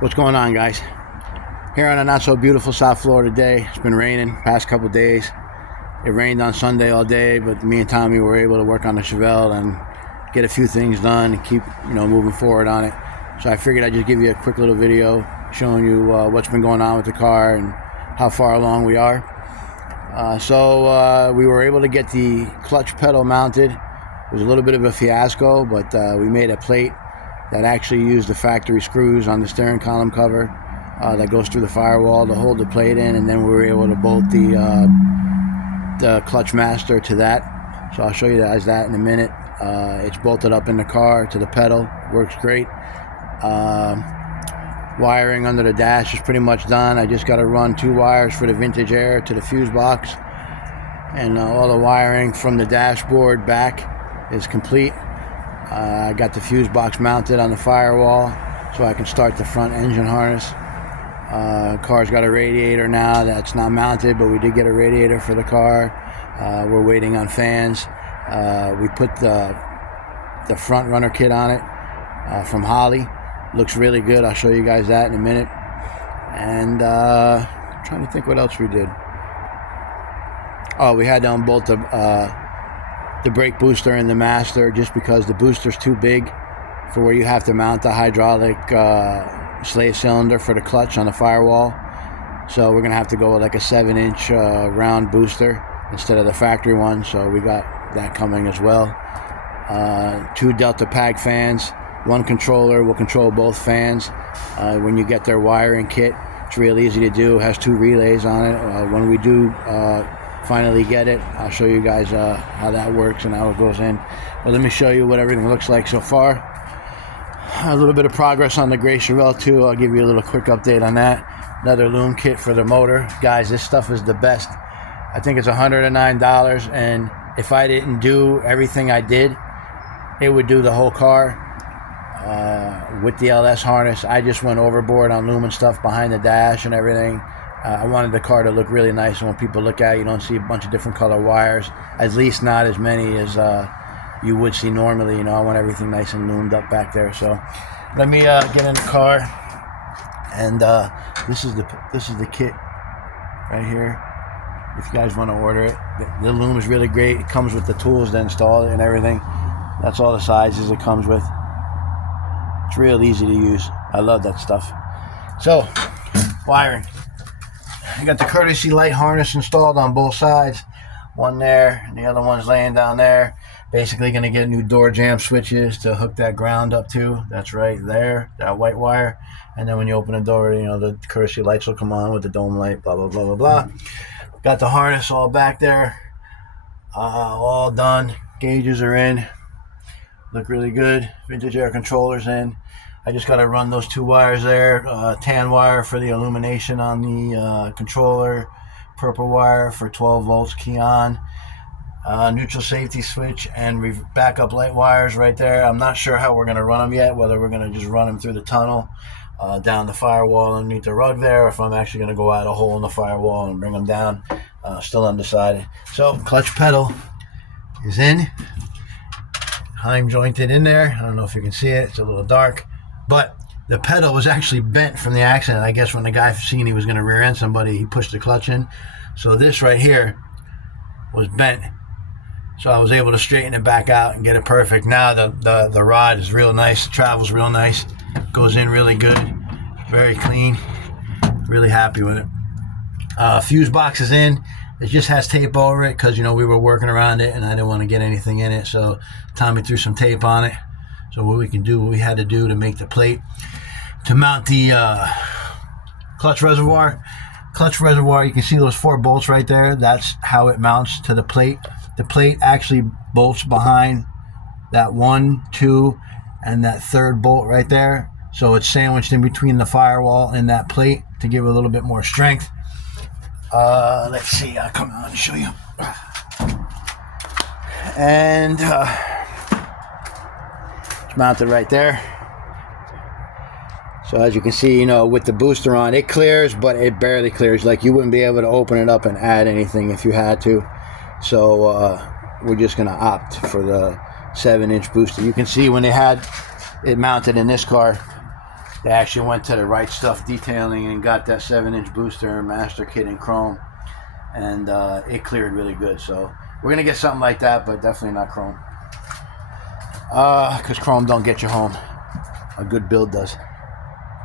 What's going on, guys? Here on a not so beautiful South Florida day. It's been raining past couple days. It rained on Sunday all day, but me and Tommy were able to work on the Chevelle and get a few things done and keep moving forward on it. So I figured I'd just give you a quick little video showing you what's been going on with the car and how far along we are. So we were able to get the clutch pedal mounted. It was a little bit of a fiasco, but we made a plate that actually used the factory screws on the steering column cover that goes through the firewall to hold the plate in, and then we were able to bolt the clutch master to that. So I'll show you guys that in a minute. It's bolted up in the car to the pedal. Works great. Wiring under the dash is pretty much done. I just got to run 2 wires for the vintage air to the fuse box, and all the wiring from the dashboard back is complete. I got the fuse box mounted on the firewall so I can start the front engine harness. Car's got a radiator now that's not mounted, but we did get a radiator for the car. We're waiting on fans. We put the front runner kit on it from Holly. Looks really good. I'll show you guys that in a minute. And I'm trying to think what else we did. Oh, we had to unbolt the brake booster in the master just because the booster's too big for where you have to mount the hydraulic slave cylinder for the clutch on the firewall. So we're gonna have to go with like a 7-inch round booster instead of the factory one. So we got that coming as well. 2 Delta Pag fans. 1 controller will control both fans. When you get their wiring kit, it's real easy to do. It has 2 relays on it. When we do finally get it, I'll show you guys how that works and how it goes in. But let me show you what everything looks like so far. A little bit of progress on the gray Chevelle too. I'll give you a little quick update on that. Another loom kit for the motor. Guys, this stuff is the best. I think it's $109, and if I didn't do everything I did, it would do the whole car. With the LS harness, I just went overboard on loom and stuff behind the dash and everything. I wanted the car to look really nice, and when people look at it, you don't see a bunch of different color wires, at least not as many as you would see normally. I want everything nice and loomed up back there. So let me get in the car, and this is the kit right here. If you guys want to order it, the loom is really great. It comes with the tools to install it and everything. That's all the sizes it comes with. It's real easy to use. I love that stuff. So, wiring. I got the courtesy light harness installed on both sides. One there, and the other one's laying down there. Basically going to get new door jamb switches to hook that ground up to. That's right there, that white wire. And then when you open the door, the courtesy lights will come on with the dome light, blah, blah, blah, blah, blah. Got the harness all back there. All done. Gauges are in. Look really good. Vintage air controllers in. I just got to run those 2 wires there. Tan wire for the illumination on the controller. Purple wire for 12 volts key on. Neutral safety switch and backup light wires right there. I'm not sure how we're going to run them yet, whether we're going to just run them through the tunnel down the firewall underneath the rug there, or if I'm actually going to go out a hole in the firewall and bring them down. Still undecided. So clutch pedal is in. Heim jointed in there. I don't know if you can see it. It's a little dark. But the pedal was actually bent from the accident. I guess when the guy seen he was going to rear end somebody, he pushed the clutch in. So this right here was bent. So I was able to straighten it back out and get it perfect. Now the rod is real nice. Travels real nice. Goes in really good. Very clean. Really happy with it. Fuse box is in. It just has tape over it because, we were working around it and I didn't want to get anything in it. So Tommy threw some tape on it. So what we had to do to make the plate, to mount the clutch reservoir. Clutch reservoir, you can see those 4 bolts right there. That's how it mounts to the plate. The plate actually bolts behind that 1, 2, and that 3rd bolt right there. So it's sandwiched in between the firewall and that plate to give it a little bit more strength. Let's see, I'll come out and show you. And it's mounted right there. So as you can see, with the booster on, it clears, but it barely clears. Like you wouldn't be able to open it up and add anything if you had to. So we're just going to opt for the 7-inch booster. You can see when they had it mounted in this car, they actually went to the Right Stuff Detailing and got that 7-inch booster master kit in chrome, and it cleared really good. So we're gonna get something like that, but definitely not chrome, because chrome don't get you home. A good build does.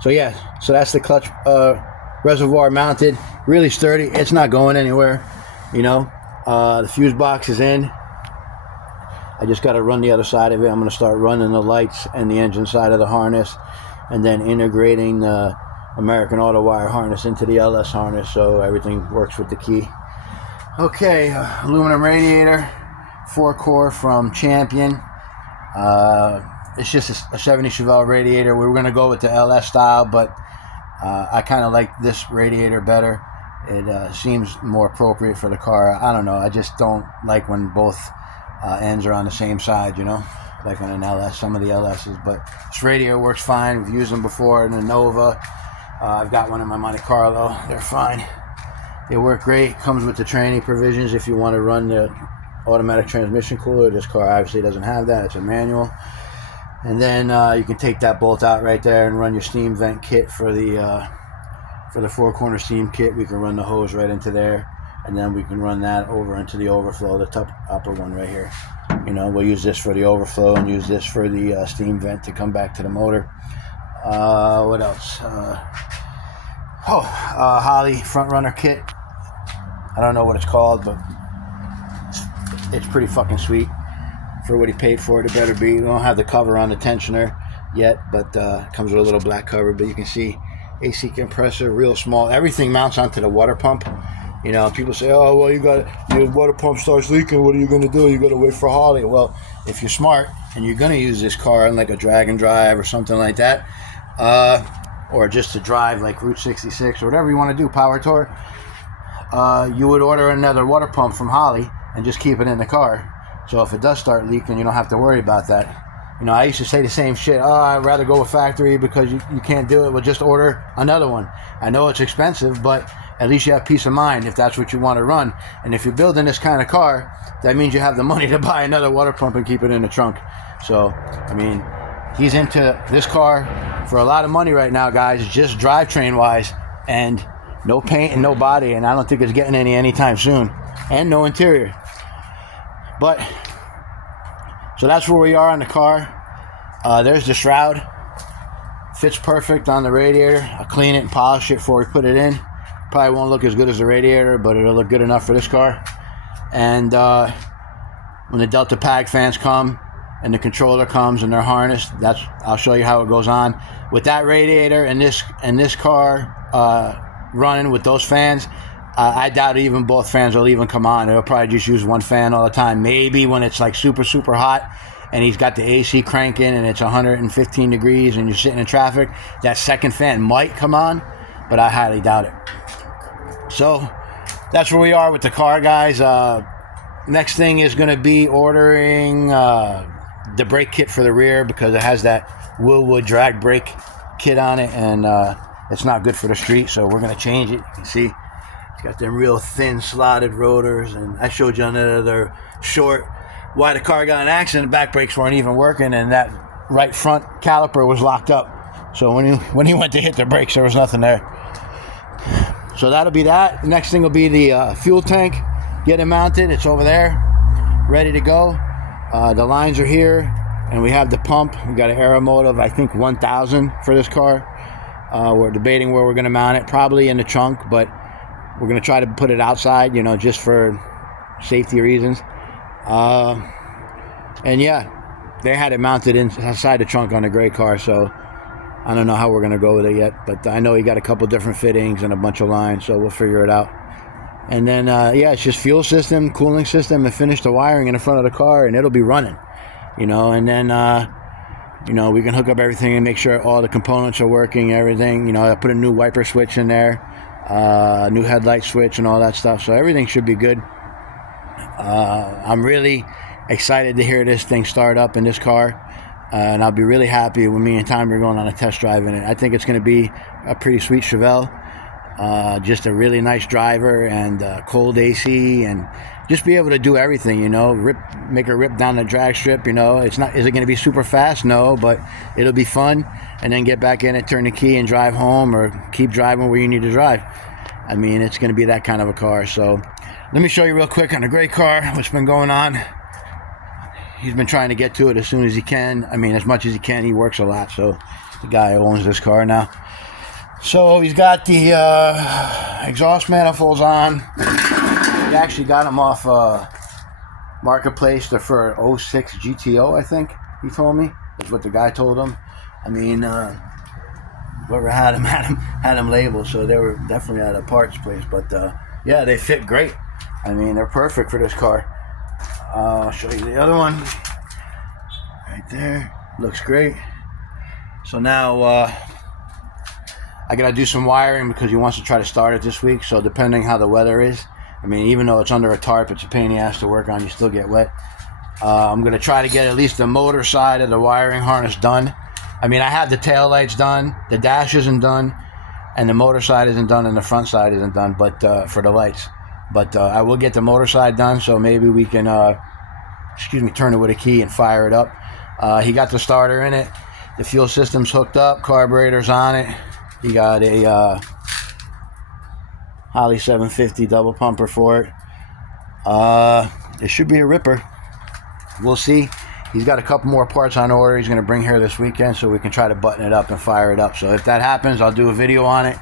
So yeah, so that's the clutch reservoir mounted, really sturdy. It's not going anywhere, you know. The fuse box is in. I just got to run the other side of it. I'm going to start running the lights and the engine side of the harness, and then integrating the American Auto Wire harness into the LS harness, so everything works with the key. Okay, aluminum radiator, 4-core from Champion. It's just a 70 Chevelle radiator. We were going to go with the LS style, but I kind of like this radiator better. It seems more appropriate for the car. I don't know. I just don't like when both ends are on the same side, you know, like on an LS, some of the LSs. But this radiator works fine. We've used them before in the Nova. I've got one in my Monte Carlo. They're fine. They work great. Comes with the training provisions if you want to run the automatic transmission cooler. This car obviously doesn't have that. It's a manual. And then you can take that bolt out right there and run your steam vent kit for the 4-corner steam kit. We can run the hose right into there, and then we can run that over into the overflow, the top upper one right here. You know, we'll use this for the overflow and use this for the steam vent to come back to the motor. What else? Holley front runner kit. I don't know what it's called, but it's pretty fucking sweet for what he paid for it. It better be. We don't have the cover on the tensioner yet, but it comes with a little black cover. But you can see AC compressor, real small. Everything mounts onto the water pump. You know, people say, oh, well, your water pump starts leaking. What are you going to do? You got to wait for Holley. Well, if you're smart and you're going to use this car on like a drag and drive or something like that, or just to drive like Route 66 or whatever you want to do, power tour, you would order another water pump from Holley and just keep it in the car. So if it does start leaking, you don't have to worry about that. You know, I used to say the same shit. Oh, I'd rather go with factory because you can't do it. Well, just order another one. I know it's expensive, but at least you have peace of mind if that's what you want to run. And if you're building this kind of car, that means you have the money to buy another water pump and keep it in the trunk. So, I mean, he's into this car for a lot of money right now, guys, just drivetrain-wise, and no paint and no body, and I don't think it's getting anytime soon, and no interior. But so that's where we are on the car. There's the shroud. Fits perfect on the radiator. I'll clean it and polish it before we put it in. Probably won't look as good as the radiator, but it'll look good enough for this car. And when the Delta Pag fans come and the controller comes and they're harnessed, I'll show you how it goes on. With that radiator and this car running with those fans, I doubt even both fans will even come on. It'll probably just use one fan all the time. Maybe when it's like super, super hot and he's got the AC cranking and it's 115 degrees and you're sitting in traffic, that second fan might come on, but I highly doubt it. So that's where we are with the car, guys. Next thing is going to be ordering the brake kit for the rear, because it has that Willwood drag brake kit on it, and it's not good for the street, so we're going to change it. You can see it's got them real thin slotted rotors, and I showed you on that other short why the car got in an accident. The back brakes weren't even working, and that right front caliper was locked up, so when he went to hit the brakes, there was nothing there. So that'll be that. Next thing will be the fuel tank. Get it mounted. It's over there, ready to go. The lines are here, and we have the pump. We got an Aeromotive, I think 1000 for this car. We're debating where we're going to mount it, probably in the trunk, but we're going to try to put it outside, you know, just for safety reasons. And yeah, they had it mounted inside the trunk on the gray car, so I don't know how we're going to go with it yet, but I know he got a couple different fittings and a bunch of lines, so we'll figure it out. And then, yeah, it's just fuel system, cooling system, and finish the wiring in the front of the car, and it'll be running, you know. And then, you know, we can hook up everything and make sure all the components are working, everything. You know, I put a new wiper switch in there, new headlight switch and all that stuff, so everything should be good. I'm really excited to hear this thing start up in this car. And I'll be really happy when me and Tommy are going on a test drive in it. I think it's going to be a pretty sweet Chevelle. Just a really nice driver, and cold AC, and just be able to do everything, you know. Make her rip down the drag strip, you know. Is it going to be super fast? No, but it'll be fun. And then get back in it, turn the key, and drive home, or keep driving where you need to drive. I mean, it's going to be that kind of a car. So let me show you real quick on the gray car what's been going on. He's been trying to get to it as soon as he can. I mean, as much as he can. He works a lot, so the guy who owns this car now. So he's got the exhaust manifolds on. He actually got them off Marketplace. They're for 06 GTO, I think he told me. That's what the guy told him. I mean, whoever had them labeled, so they were definitely at a parts place. But yeah, they fit great. I mean, they're perfect for this car. I'll show you the other one. Right there. Looks great. So now I gotta do some wiring because he wants to try to start it this week. So depending how the weather is, I mean, even though it's under a tarp, it's a pain in the ass to work on. You still get wet. I'm gonna try to get at least the motor side of the wiring harness done. I mean, I have the tail lights done, the dash isn't done, and the motor side isn't done, and the front side isn't done. But for the lights, but I will get the motor side done. So maybe we can, turn it with a key and fire it up. He got the starter in it. The fuel system's hooked up. Carburetor's on it. He got a Holley 750 double pumper for it. It should be a ripper. We'll see. He's got a couple more parts on order. He's going to bring here this weekend so we can try to button it up and fire it up. So if that happens, I'll do a video on it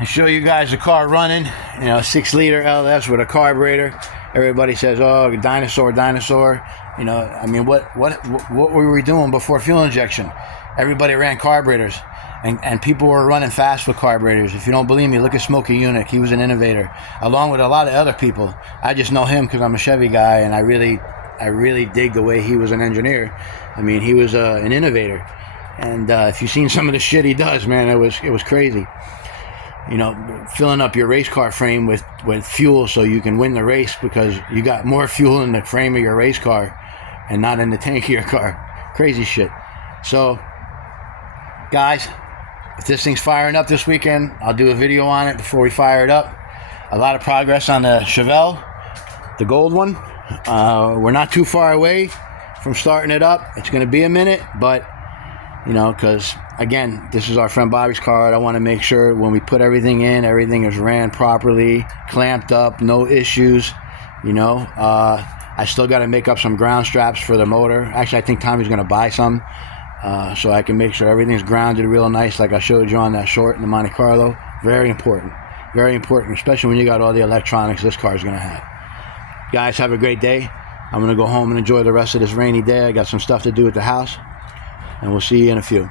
and show you guys the car running. You know, 6-liter LS with a carburetor. Everybody says, "Oh, dinosaur." You know, I mean, what were we doing before fuel injection? Everybody ran carburetors. And people were running fast with carburetors. If you don't believe me, look at Smokey Unick. He was an innovator, along with a lot of other people. I just know him because I'm a Chevy guy, and I really dig the way he was an engineer. I mean, he was an innovator. And if you've seen some of the shit he does, man, it was crazy. You know, filling up your race car frame with fuel so you can win the race because you got more fuel in the frame of your race car and not in the tank of your car. Crazy shit. So, guys, if this thing's firing up this weekend, I'll do a video on it before we fire it up. A lot of progress on the Chevelle, the gold one. We're not too far away from starting it up. It's going to be a minute, but, you know, because, again, this is our friend Bobby's car. I want to make sure when we put everything in, everything is ran properly, clamped up, no issues, you know. I still got to make up some ground straps for the motor. Actually, I think Tommy's going to buy some. So I can make sure everything's grounded real nice like I showed you on that short in the Monte Carlo. Very important, especially when you got all the electronics this car is going to have. Guys, have a great day. I'm going to go home and enjoy the rest of this rainy day. I got some stuff to do at the house, and we'll see you in a few.